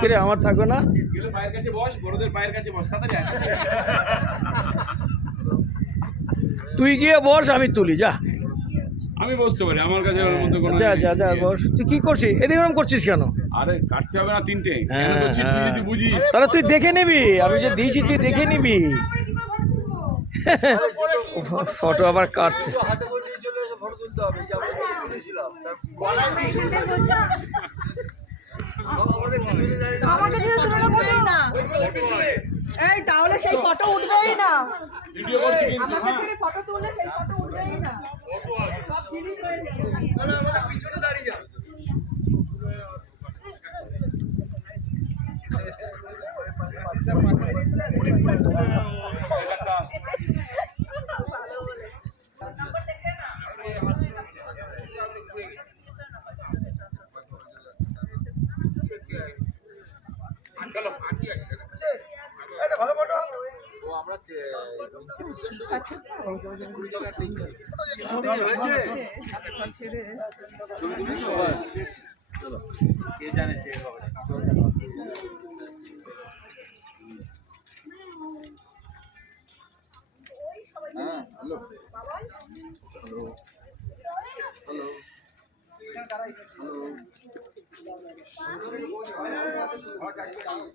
কিরে আমার থাকবে না? তুই গিয়ে বস, আমি তুলি। যা, আমি বসতে পারি, আমার কাছে ওর মধ্যে কোনো যা যা যা বস। তুই কি করছিস? এরকম করছিস কেন? আরে কাটতে হবে না তিনটে, কেন হ্যাঁ করছিস তুই যদি বুঝিস? তাহলে তুই দেখে নিবি, আমি যে দিয়েছি তুই দেখে নিবি। ফটো আবার কাটতে এই তাহলে সেই ফটো উঠবেই না। ভিডিও করছি কিন্তু। আমাদের থেকে ফটো তুললে সেই ফটো উঠবেই না। সব ডিলিট হয়ে যাবে। আমাদের পিছনে দাঁড়িয়ে যা। ভালো ফটো ও আমরা কে জানে হ্যাঁ হ্যালো হ্যালো হ্যালো হ্যালো